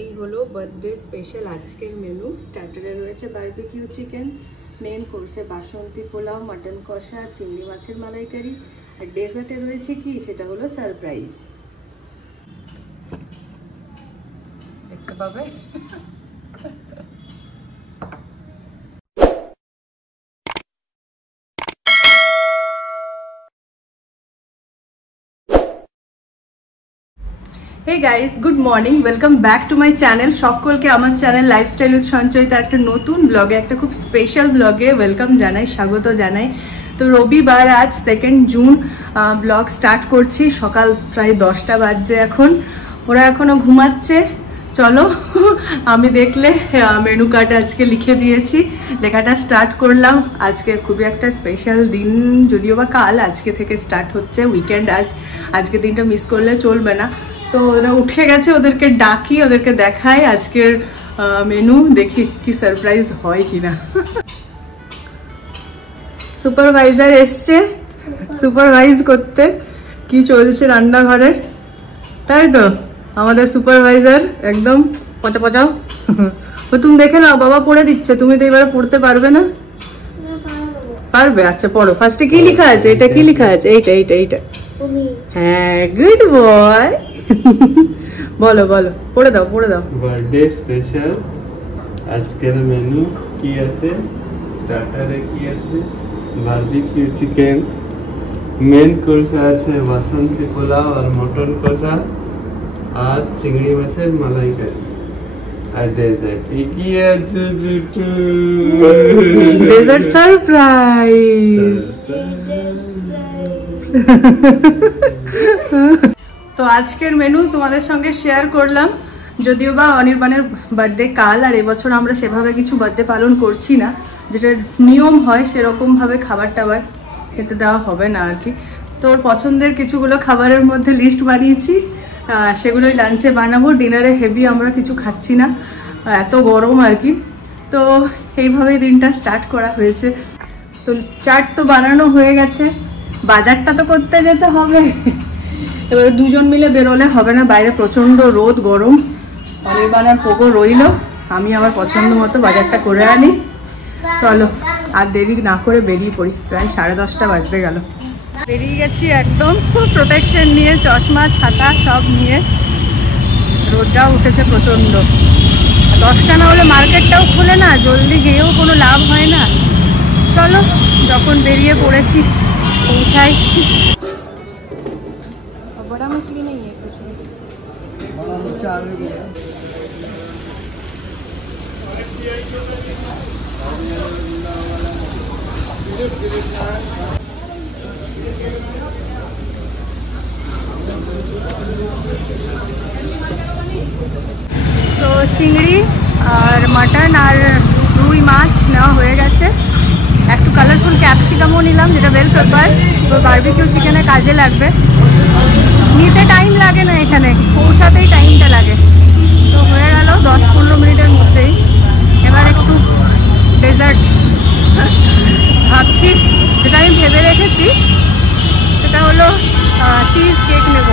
এই হলো birthday special আজকের মেনু। স্টার্টারে রয়েছে বারবিকিউ চিকেন, মেন কোর্সে বাসন্তী পোলাও, মাটন কষা, চিংড়ি মাছের মালাইকারি, আর ডেজার্টে রয়েছে কি সেটা হলো সারপ্রাইজ, দেখতে পাবে। Hey guys, good morning, welcome back to my channel. সকলকে আমার চ্যানেল লাইফস্টাইল উইথ সঞ্চয়িতার একটা নতুন ব্লগে, একটা খুব স্পেশাল ব্লগে ওয়েলকাম জানাই, স্বাগত জানাই। তো রবিবার, আজ 2 জুন, ব্লগ স্টার্ট করছি। সকাল প্রায় 10টা বাজছে এখন, ওরা এখনও ঘুমাচ্ছে। চলো, আমি দেখলে মেনু কার্ড আজকে লিখে দিয়েছি, লেখাটা স্টার্ট করলাম। আজকে খুবই একটা স্পেশাল দিন, যদিও বা কাল, আজকে থেকে স্টার্ট হচ্ছে উইকেন্ড। আজকে দিনটা মিস করলে চলবে না। তো ওরা উঠে গেছে, ওদেরকে ডাকি, ওদেরকে দেখাই আজকের মেনু, দেখি কি সারপ্রাইজ হয় কিনা। সুপারভাইজার এসছে সুপারভাইজ করতে কি চলছে রান্নাঘরে, তাই তো আমাদের সুপারভাইজার একদম পচা পচাও। ও তুমি দেখে নাও, বাবা পড়ে দিচ্ছে, তুমি তো এবারে পড়তে পারবে না। পারবে? আচ্ছা পড়ো। ফার্স্টে কি লেখা আছে? এটা কি লেখা আছে? এইটা। হ্যাঁ, গুড বয়। বলো পড়ে দাও। বার্থডে স্পেশাল আজকের মেনু কি আছে? স্টার্টারে কি আছে? বারবিকিউ চিকেন, মেন কোর্সে আছে বাসন্তী পোলাও আর মটন কষা, আর চিংড়ি মাছের মালাইকারি, আর ডেজার্ট কি আছে? জুটু ডেজার্ট সারপ্রাইজ। তো আজকের মেনু তোমাদের সঙ্গে শেয়ার করলাম। যদিও বা অনির্বাণের বার্থডে কাল, আর এবছর আমরা সেভাবে কিছু বার্থডে পালন করছি না, যেটা নিয়ম হয় সেরকমভাবে খাবার টাবার খেতে দেওয়া হবে না আর কি। তোর পছন্দের কিছুগুলো খাবারের মধ্যে লিস্ট বানিয়েছি, সেগুলোই লাঞ্চে বানাবো। ডিনারে হেভি আমরা কিছু খাচ্ছি না, এত গরম আর কি। তো এইভাবেই দিনটা স্টার্ট করা হয়েছে। তো চাট তো বানানো হয়ে গেছে, বাজারটা তো করতে যেতে হবে। এবার দুজন মিলে বেরোলে হবে না, বাইরে প্রচণ্ড রোদ, গরম। অনির্বাণ আর পোগো রইল, আমি আমার পছন্দ মতো বাজারটা করে আনি। চলো, আর দেরি না করে বেরিয়ে পড়ি। প্রায় 10:30 বাজতে গেল। বেরিয়ে গেছি একদম প্রোটেকশন নিয়ে, চশমা ছাতা সব নিয়ে। রোদটাও উঠেছে প্রচণ্ড। 10টা না হলে মার্কেটটাও খোলে না, জলদি গিয়েও কোনো লাভ হয় না। চলো, যখন বেরিয়ে পড়েছি পৌঁছাই। बड़ा मछली नहीं है कुछ, बड़ा मछली आ गई है। তো চিংড়ি আর মাটন আর রুই মাছ নেওয়া হয়ে গেছে। একটু কালারফুল ক্যাপসিকামও নিলাম, যেটা বেল পেপার, তো বারবিকিউ চিকেনে কাজে লাগবে। নিতে টাইম লাগে না, এখানে পৌঁছাতেই টাইমটা লাগে। তো হয়ে গেল 10-15 মিনিটের মধ্যেই। এবার একটু ডেজার্ট ভাবছি, যেটা আমি ভেবে রেখেছি সেটা হলো চিজ কেক নেব।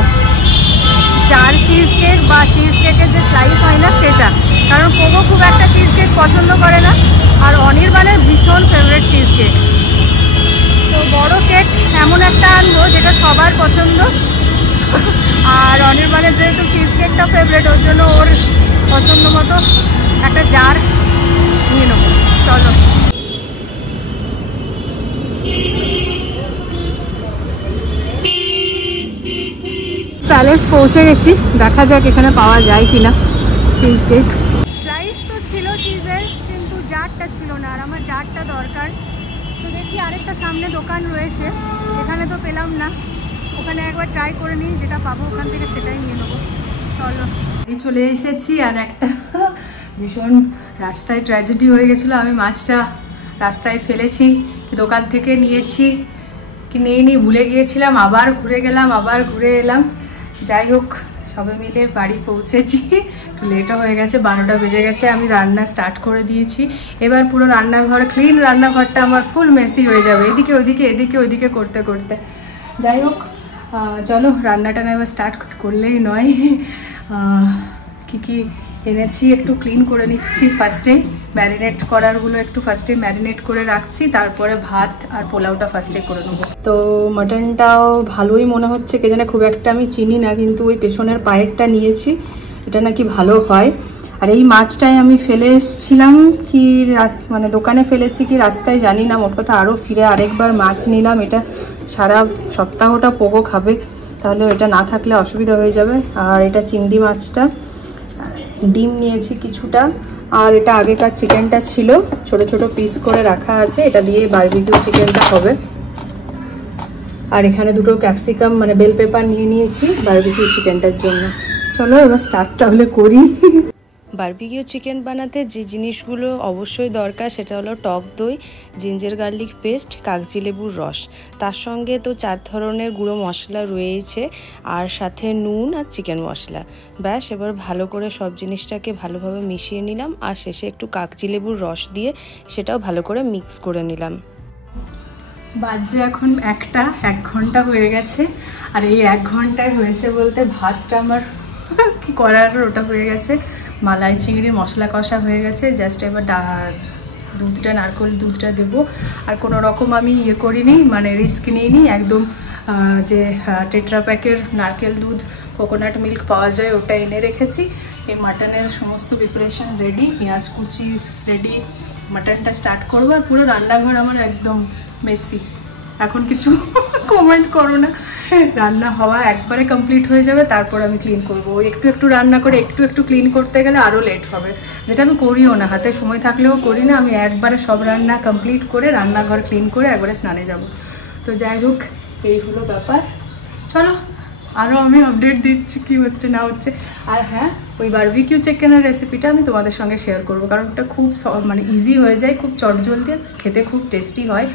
4 চিজ কেক বা চিজ কেকের যে স্লাইস হয় না সেটা, কারণ পোগো খুব একটা চিজ কেক পছন্দ করে না, আর অনির্বাণের ভীষণ ফেভারিট চিজ কেক। তো বড় কেক এমন একটা আনবো যেটা সবার পছন্দ, আর অনির্বাণের যেহেতু চিজ কেকটা ফেভারিট, ওর জন্য ওর পছন্দ মতো একটা জার নিয়ে নেবো। চলো, প্যালেস পৌঁছে গেছি, দেখা যাক এখানে পাওয়া যায় কিনা চিজ কেক। স্লাইস তো ছিল চিজের, কিন্তু জারটা ছিল না, আর আমার জারটা দরকার। তো দেখি আরেকটা সামনে দোকান রয়েছে, এখানে তো পেলাম না, ওখানে একবার ট্রাই করে নিই, যেটা পাবো ওখান থেকে সেটাই নিয়ে নেবো। চলো, চলে এসেছি। আর একটা ভীষণ রাস্তায় ট্র্যাজেডি হয়ে গেছিলো, আমি মাছটা রাস্তায় ফেলেছি, দোকান থেকে নিয়েছি কি নিয়ে ভুলে গিয়েছিলাম, আবার ঘুরে গেলাম, আবার ঘুরে এলাম। যাই হোক, সবাই মিলে বাড়ি পৌঁছেছি, একটু লেটও হয়ে গেছে, 12টা বেজে গেছে। আমি রান্না স্টার্ট করে দিয়েছি। এবার পুরো রান্নাঘর ক্লিন, রান্নাঘরটা আমার ফুল মেসি হয়ে যাবে, এদিকে ওইদিকে করতে করতে। যাই হোক, চলো রান্নাটা না এবার স্টার্ট করলেই নয়। কি এনেছি, একটু ক্লিন করে নিচ্ছি ফার্স্টে। ম্যারিনেট করারগুলো একটু ফার্স্টে ম্যারিনেট করে রাখছি, তারপরে ভাত আর পোলাওটা ফার্স্টে করে নেবো। তো মাটনটাও ভালোই মনে হচ্ছে, কে জানে, খুব একটা আমি চিনি না, কিন্তু ওই পেছনের পায়েরটা নিয়েছি, এটা নাকি ভালো হয়। আর এই মাছটাই আমি ফেলে এসেছিলাম, কি মানে দোকানে ফেলেছি কি রাস্তায় জানি না, মোট কথা আরও ফিরে আরেকবার মাছ নিলাম। এটা সারা সপ্তাহটা পোগো খাবে, তাহলে এটা না থাকলে অসুবিধা হয়ে যাবে। আর এটা চিংড়ি মাছটা, ডিম নিয়েছি কিছুটা, আর এটা আগেকার চিকেনটা ছিল, ছোট ছোট পিস করে রাখা আছে, এটা দিয়ে বারবিকিউ চিকেনটা হবে। আর এখানে দুটো ক্যাপসিকাম মানে বেল পেপার নিয়ে নিয়েছি বারবিকিউ চিকেনটার জন্য। চলো এবার স্টার্ট তাহলে করি। বারবিকিউ চিকেন বানাতে যে জিনিসগুলো অবশ্যই দরকার সেটা হলো টক দই, জিঞ্জার গার্লিক পেস্ট, কাগজি লেবুর রস, তার সঙ্গে তো 4 ধরনের গুঁড়ো মশলা রয়েছে, আর সাথে নুন আর চিকেন মশলা। ব্যাস, এবার ভালো করে সব জিনিসটাকে ভালোভাবে মিশিয়ে নিলাম, আর শেষে একটু কাগজি লেবুর রস দিয়ে সেটাও ভালো করে মিক্স করে নিলাম। বাজে এখন 1 ঘন্টা হয়ে গেছে, আর এই 1 ঘন্টায় হয়েছে বলতে ভাতটা আমার কি করার ওটা হয়ে গেছে, মালাই চিংড়ির মশলা কষা হয়ে গেছে। জাস্ট এবার দুধটা, নারকেল দুধটা দেবো। আর কোনো রকম আমি ইয়ে করিনি, মানে রিস্ক নিইনি, একদম যে টেট্রা প্যাকের নারকেল দুধ, কোকোনাট মিল্ক পাওয়া যায়, ওটা এনে রেখেছি। এই মাটনের সমস্ত প্রিপারেশন রেডি, পেঁয়াজ কুচি রেডি, মাটনটা স্টার্ট করবো। আর পুরো রান্নাঘর আমার একদম মেসি, এখন কিছু কমেন্ট করো না, রান্না হওয়া একবারে কমপ্লিট হয়ে যাবে, তারপর আমি ক্লিন করবো। একটু একটু রান্না করে একটু একটু ক্লিন করতে গেলে আরও লেট হবে, যেটা আমি করিও না, হাতে সময় থাকলেও করি না। আমি একবারে সব রান্না কমপ্লিট করে রান্নাঘর ক্লিন করে একবারে স্নানে যাব। তো যাই হোক, এই হলো ব্যাপার। চলো আরও আমি আপডেট দিচ্ছি কি হচ্ছে না হচ্ছে। আর হ্যাঁ, ওই বারবিকিউ চিকেনের রেসিপিটা আমি তোমাদের সঙ্গে শেয়ার করবো, কারণ ওটা খুব মানে ইজি হয়ে যায়, খুব চটজলদি, খেতে খুব টেস্টি হয়।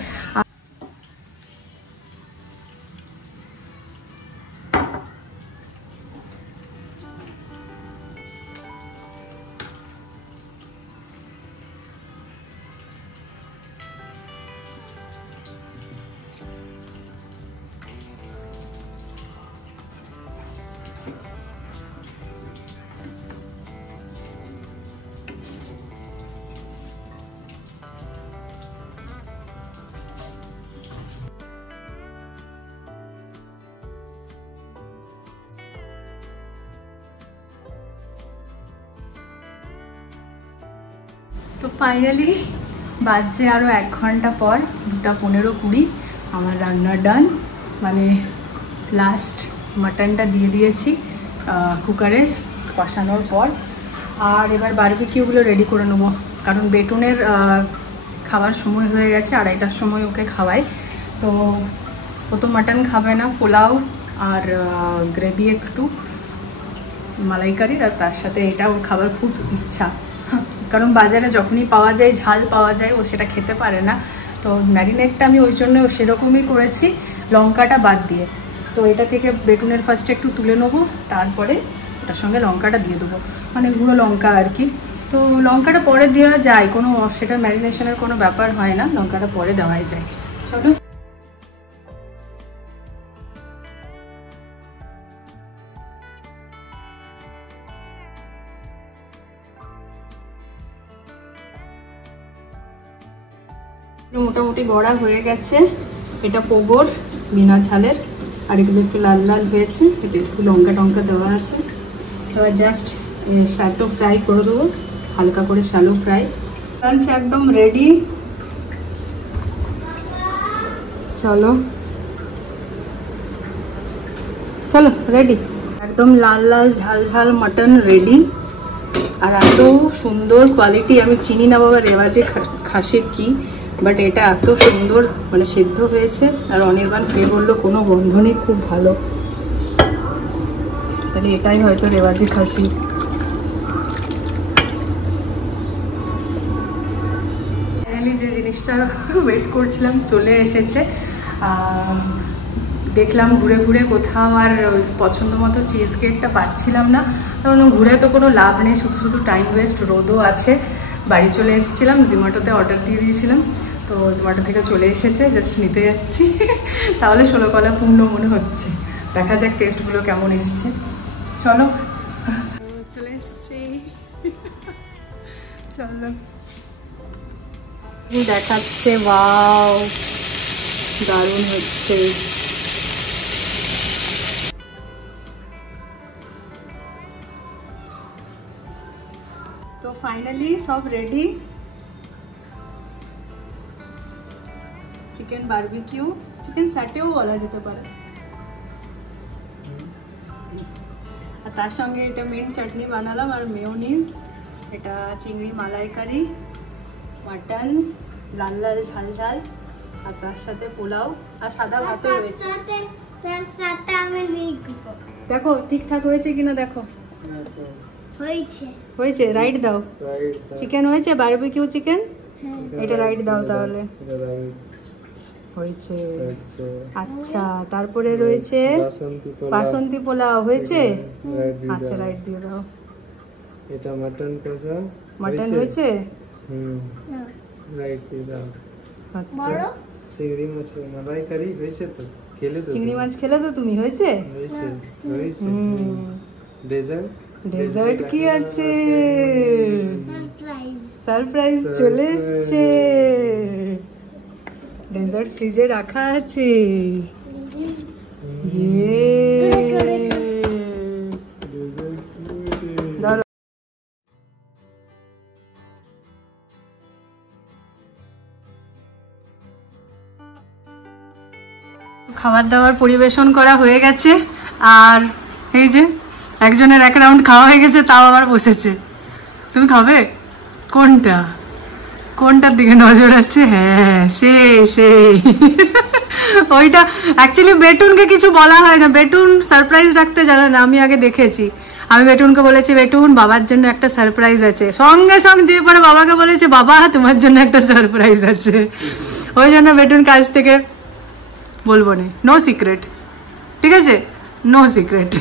তো ফাইনালি বাজছে আরও 1 ঘন্টা পর, 2:15-20 আমার রান্না ডান। মানে লাস্ট মাটনটা দিয়ে দিয়েছি কুকারে কষানোর পর। আর এবার বারবিকিউগুলো রেডি করে নেবো, কারণ বেটুনের খাবার সময় হয়ে গেছে, 2:30টার সময় ওকে খাওয়াই। তো ও তো মাটন খাবে না, পোলাও আর গ্রেভি, একটু মালাইকারির, আর তার সাথে এটা ওর খাবার খুব ইচ্ছা, কারণ বাজারে যখনই পাওয়া যায়, ঝাল পাওয়া যায়, ও সেটা খেতে পারে না। তো ম্যারিনেটটা আমি ওই জন্য সেরকমই করেছি, লঙ্কাটা বাদ দিয়ে। তো এটা থেকে বেটুনের ফার্স্টে একটু তুলে নেবো, তারপরে ওটার সঙ্গে লঙ্কাটা দিয়ে দেবো, মানে গুঁড়ো লঙ্কা আর কি। তো লঙ্কাটা পরে দেওয়া যায়, কোনো সেটা ম্যারিনেশনের কোনো ব্যাপার হয় না, লঙ্কাটা পরে দেওয়াই যায়। চলো মোটামুটি গড়া হয়ে গেছে। এটা পোগোর বিনা ঝালের, আর এগুলো একটু লাল লাল হয়েছে, এতে একটু লঙ্কা টঙ্কা দেওয়া আছে। এবার জাস্ট শ্যালো ফ্রাই করে দেবো, হালকা করে শ্যালো ফ্রাই। লাঞ্চ একদম রেডি। চলো চলো রেডি, একদম লাল লাল ঝাল ঝাল মাটন রেডি। আর এত সুন্দর কোয়ালিটি, আমি চিনি না বাবা রেওয়াজি খাসির কি, বাট এটা এত সুন্দর মানে সেদ্ধ হয়েছে। আর অনির্বাণ খেয়ে বললো কোনো গন্ধ নেই, খুব ভালো, তাহলে এটাই হয়তো রেওয়াজি খাসি। ফাইনালি যে জিনিসটা ওয়েট করছিলাম চলে এসেছে। দেখলাম ঘুরে ঘুরে কোথাও আর পছন্দ মতো চিজ কেকটা পাচ্ছিলাম না, কারণ ঘুরে তো কোনো লাভ নেই, শুধু শুধু টাইম ওয়েস্ট। রোদও আছে, বাড়ি চলে এসেছিলাম, জোম্যাটোতে অর্ডার দিয়ে দিয়েছিলাম, তো জোম্যাটো থেকে চলে এসেছে, জাস্ট নিতে যাচ্ছি। তাহলে 16 কলা পূর্ণ মনে হচ্ছে, দেখা যাক টেস্টগুলো কেমন এসছে। চলো চলে এসছি। চলো দেখাচ্ছে, ওয়াও দারুণ হচ্ছে। তো ফাইনালি সব রেডি। চিকেন বারবিকিউ, চিকেন স্যাটেও বলা যেতে পারে। আর তার সঙ্গে এটা মিন্ট চাটনি বানালাম আর মেয়োনিজ। এটা চিংড়ি মালাইকারি, মাটন লাল লাল ঝাল ঝাল, আর তার সাথে পোলাও আর সাদা ভাতও রয়েছে। দেখো ঠিকঠাক হয়েছে কিনা দেখো। হয়েছে, রাইট দাও। চিকেন হয়েছে, বারবিকিউ চিকেন। এটা রাইট দাও তাহলে। হয়েছে, আচ্ছা। তারপরে রয়েছে বাসন্তী পোলাও, হয়েছে। আচ্ছা রাইট দিয়ে দাও। এটা মাটন কষা, মাটন হয়েছে। রাইট দিয়ে দাও। আচ্ছা চিংড়ি মাছ মালাইকারি হয়েছে তো, খেলে তো চিংড়ি মাছ খেলে তো তুমি, হয়েছে। ডেজার্ট, ডেজার্ট কি আছে? সারপ্রাইজ চলে এসছে। ডেজার্ট ফ্রিজে রাখা আছে। খাবার দাবার পরিবেশন করা হয়ে গেছে, আর এই যে একজনের এক রাউন্ড খাওয়া হয়ে গেছে, তাও আবার বসেছে। তুমি খাবে কোনটা? কোনটার দিকে নজর আছে? হ্যাঁ সেই ওইটা। অ্যাকচুয়ালি বেটুনকে কিছু বলা হয় না, বেটুন সারপ্রাইজ রাখতে জানে না, আমি আগে দেখেছি। আমি বেটুনকে বলেছি, বেটুন বাবার জন্য একটা সারপ্রাইজ আছে, সঙ্গে সঙ্গে যে পরে বাবাকে বলেছে, বাবা তোমার জন্য একটা সারপ্রাইজ আছে। ওই জন্য বেটুন কাছ থেকে বলবো না, নো সিক্রেট, ঠিক আছে, নো সিক্রেট।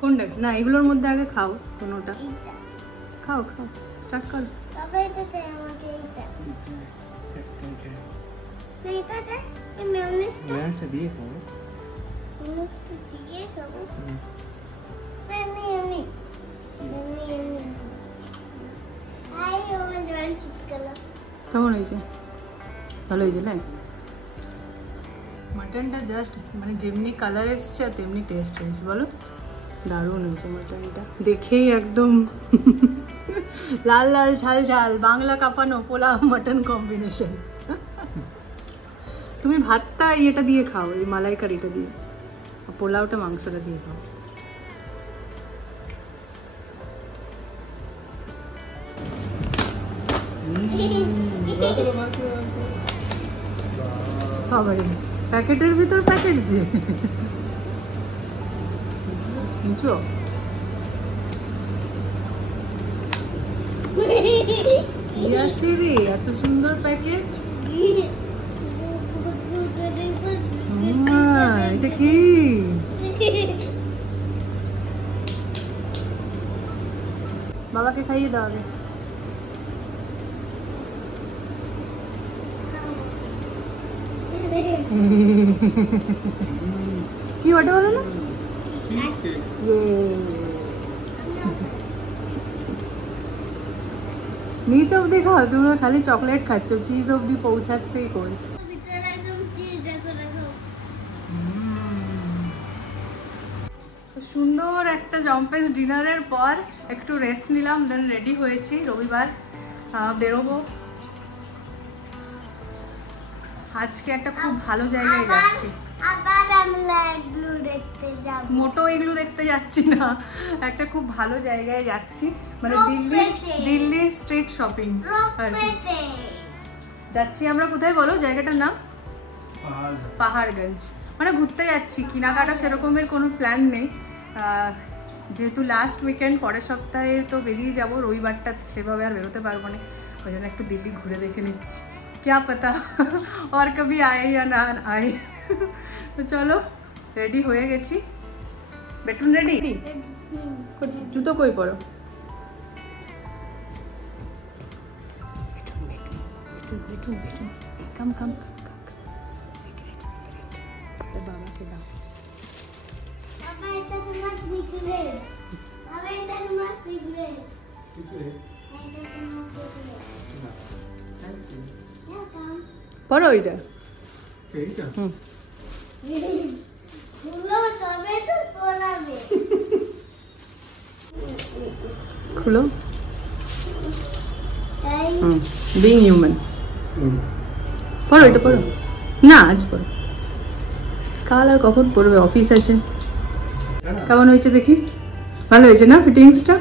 কোনটা? না এগুলোর মধ্যে আগে খাও, কোনোটা খাও, খাও, স্টার্ট করো। কেমন হয়েছে? ভালো হয়েছে না? মাটনটা জাস্ট মানে যেমনি কালার এসছে তেমনি টেস্ট হয়েছে, বলো। দারুণ হয়েছে মাটনটা, দেখেই একদম লাল লাল ঝাল ঝাল, বাংলা কাঁপানো পোলাও মাটন কম্বিনেশন। তুমি ভাতটা ইয়েটা দিয়ে খাও, এই মালাইকারিটা দিয়ে, আর পোলাওটা মাংসটা দিয়ে খাও। বাবারে, প্যাকেটের ভিতর প্যাকেট যে বুঝছো? কি আছে রে এত সুন্দর প্যাকেট? এটা কি? বাবাকে খাইয়ে দাও আগে। কি ওটা বলো না? নিচ অব্দি খাও, তুমি খালি চকলেট খাচ্ছ, চিজ অব্দি পৌঁছাচ্ছেই কই। সুন্দর একটা জম্পেস ডিনারের পর একটু রেস্ট নিলাম, দেন রেডি হয়েছি। রবিবার বেরোবো আজকে, একটা খুব ভালো জায়গায় যাচ্ছি। মোটো এগুলো দেখতে যাচ্ছি না, একটা খুব ভালো জায়গায় যাচ্ছি, মানে দিল্লির স্ট্রিট শপিং আর কি যাচ্ছি আমরা। কোথায় বলো জায়গাটার নাম? পাহাড়গঞ্জ। মানে ঘুরতে যাচ্ছি, কেনাকাটা সেরকমের কোনো প্ল্যান নেই, যেহেতু লাস্ট উইকেন্ড, পরের সপ্তাহে তো বেরিয়ে যাব, রবিবারটা সেভাবে আর বেরোতে পারবো না, ওই জন্য একটু দিল্লি ঘুরে দেখে নিচ্ছি। क्या पता और कभी आए या ना आए। তো চলো রেডি হয়ে গেছি। বেটুন রেডি? জুতো কই পরো? কাম কাম বাবাকে দাও। পড়ো ওইটা। খুলো। Being human. পড়ো এটা পড়ো না, আজ পড়ো, কাল আর কখন পড়বে, অফিস আছে। কেমন হয়েছে দেখি? ভালো হয়েছে না? ফিটিংসটা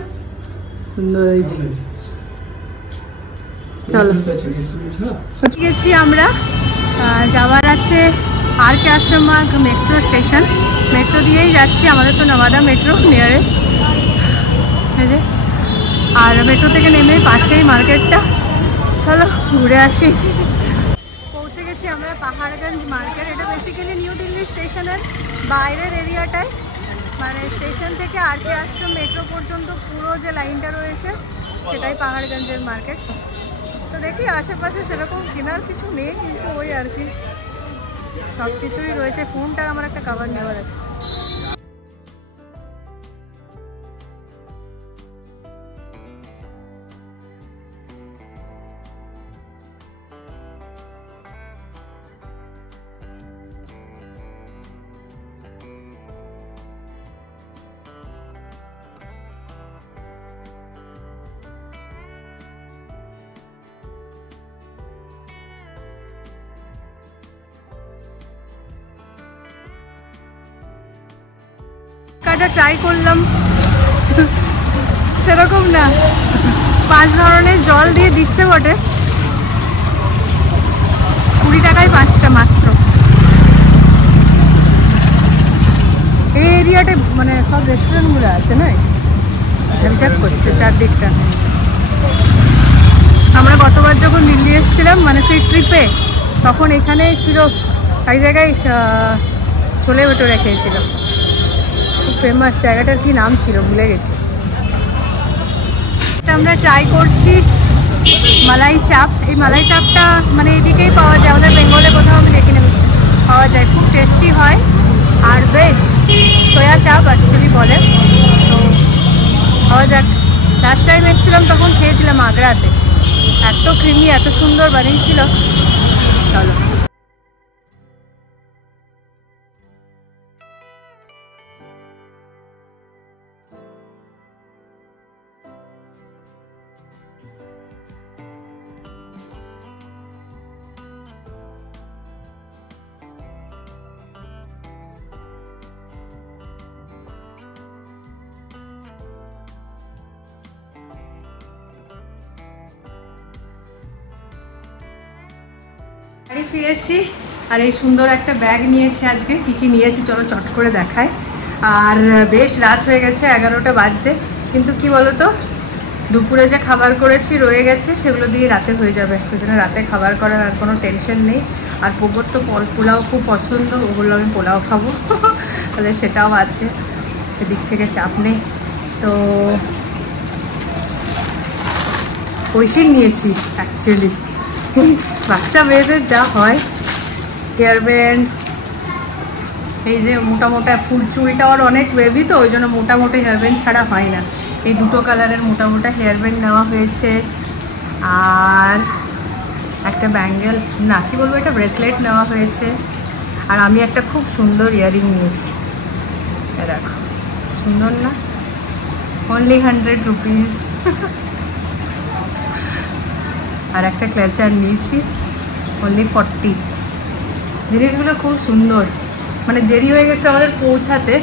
সুন্দর হয়েছে। চলো গেছি আমরা, যাওয়ার আছে আর কে আশ্রমবাগ মেট্রো স্টেশন। মেট্রো দিয়েই যাচ্ছি, আমাদের তো নওয়াদা মেট্রো নিয়ারেস্ট। এই যে, আর মেট্রো থেকে নেমে পাশেই মার্কেটটা, চলো ঘুরে আসি। পৌঁছে গেছি আমরা পাহাড়গঞ্জ মার্কেট। এটা বেসিক্যালি নিউ দিল্লি স্টেশনের বাইরের এরিয়াটায়, মানে স্টেশন থেকে আর কে আশ্রম মেট্রো পর্যন্ত পুরো যে লাইনটা রয়েছে সেটাই পাহাড়গঞ্জের মার্কেট। তো দেখি আশেপাশে সেরকম কেনার কিছু নেই, কিন্তু ওই আর কি সব কিছুই রয়েছে। ফোনটার আমার একটা কভার নেওয়ার আছে। কাটা ট্রাই করলাম, সেরকম না, 5 ধরনের জল দিয়ে দিচ্ছে বটে, 20 টাকায় 5টা মাত্র। এই এরিয়াটা মানে সব রেস্টুরেন্টগুলো আছে না, ঝাকঝাক করছে চারদিকটা। আমরা গতবার যখন দিল্লি এসেছিলাম, মানে সেই ট্রিপে, তখন এখানে ছিল এক জায়গায় ছোলে ভটোরে খেয়েছিল, খুব ফেমাস। জায়গাটার কি নাম ছিল ভুলে গেছি। আমরা ট্রাই করছি মালাই চাপ। এই মালাই চাপটা মানে এদিকেই পাওয়া যায়, আমাদের বেঙ্গলে কোথাও আমি দেখিনি পাওয়া যায়, খুব টেস্টি হয়। আর ভেজ সোয়া চাপ অ্যাকচুয়ালি বলে। তো খাওয়া যাক। লাস্ট টাইম এসেছিলাম তখন খেয়েছিলাম আগ্রাতে, এত ক্রিমি, এত সুন্দর বানিয়েছিল। চলো বাড়ি ফিরেছি, আর এই সুন্দর একটা ব্যাগ নিয়েছি আজকে। কী কী নিয়েছি চলো চট করে দেখাই। আর বেশ রাত হয়ে গেছে, 11টা বাজছে। কিন্তু কি বলো তো, দুপুরে যে খাবার করেছি রয়ে গেছে, সেগুলো দিয়ে রাতে হয়ে যাবে। ওই জন্য রাতে খাবার করার আর কোনো টেনশন নেই। আর পোগোর তো পোলাও খুব পছন্দ, ওগুলো আমি পোলাও খাবো, তাহলে সেটাও আছে, সেদিক থেকে চাপ নেই। তো ঐশিক নিয়েছি অ্যাকচুয়ালি, বাচ্চা মেয়েদের যা হয়, হেয়ার ব্যান্ড, এই যে মোটা মোটা ফুল, চুলটা আর অনেক বেবি তো, ওই জন্য মোটা মোটা হেয়ার ব্যান্ড ছাড়া হয় না। এই দুটো কালারের মোটা মোটা হেয়ার ব্যান্ড নেওয়া হয়েছে। আর একটা ব্যাঙ্গেল, না কি বলবো, একটা ব্রেসলেট নেওয়া হয়েছে। আর আমি একটা খুব সুন্দর ইয়ারিং নিয়েছি, দেখো সুন্দর না, অনলি 100 রুপিস। আর একটা ক্লেচার নিয়েছি, অনলি 40। জিনিসগুলো খুব সুন্দর, মানে দেরি হয়ে গেছে আমাদের পৌঁছাতে,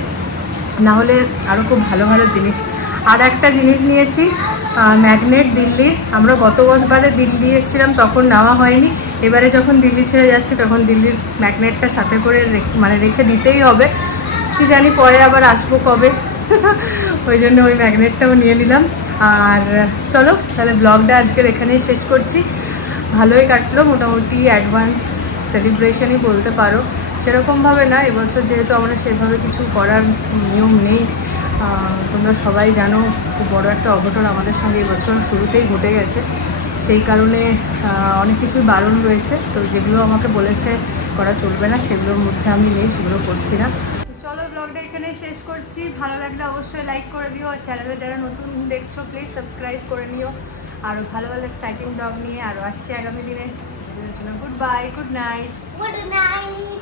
না হলে আরও খুব ভালো ভালো জিনিস। আর একটা জিনিস নিয়েছি ম্যাগনেট, দিল্লির। আমরা গতবারে দিল্লি এসেছিলাম তখন নেওয়া হয়নি, এবারে যখন দিল্লি ছেড়ে যাচ্ছি তখন দিল্লির ম্যাগনেটটা সাথে করে মানে রেখে দিতেই হবে। কি জানি পরে আবার আসবো কবে, ওই জন্য ওই ম্যাগনেটটাও নিয়ে নিলাম। আর চলো তাহলে ব্লগটা আজকের এখানেই শেষ করছি। ভালোই কাটলো, মোটামুটি অ্যাডভান্স সেলিব্রেশনই বলতে পারো। সেরকমভাবে না, এবছর যেহেতু আমরা সেভাবে কিছু করার নিয়ম নেই, তোমরা সবাই জানো খুব বড় একটা অঘটন আমাদের সঙ্গে এবছর শুরুতেই ঘটে গেছে। সেই কারণে অনেক কিছুই বারণ রয়েছে, তো যেগুলো আমাকে বলেছে করা চলবে না সেগুলোর মধ্যে আমি নেই, সেগুলো করছি না। চলো ব্লগ ব্লগটা এখানে শেষ করছি। ভালো লাগলে অবশ্যই লাইক করে দিও, আর চ্যানেলে যারা নতুন দেখছো প্লিজ সাবস্ক্রাইব করে নিও। আরও ভালো ভালো এক্সাইটিং ব্লগ নিয়ে আরও আসছি আগামী দিনে। Good bye, good night. Good night.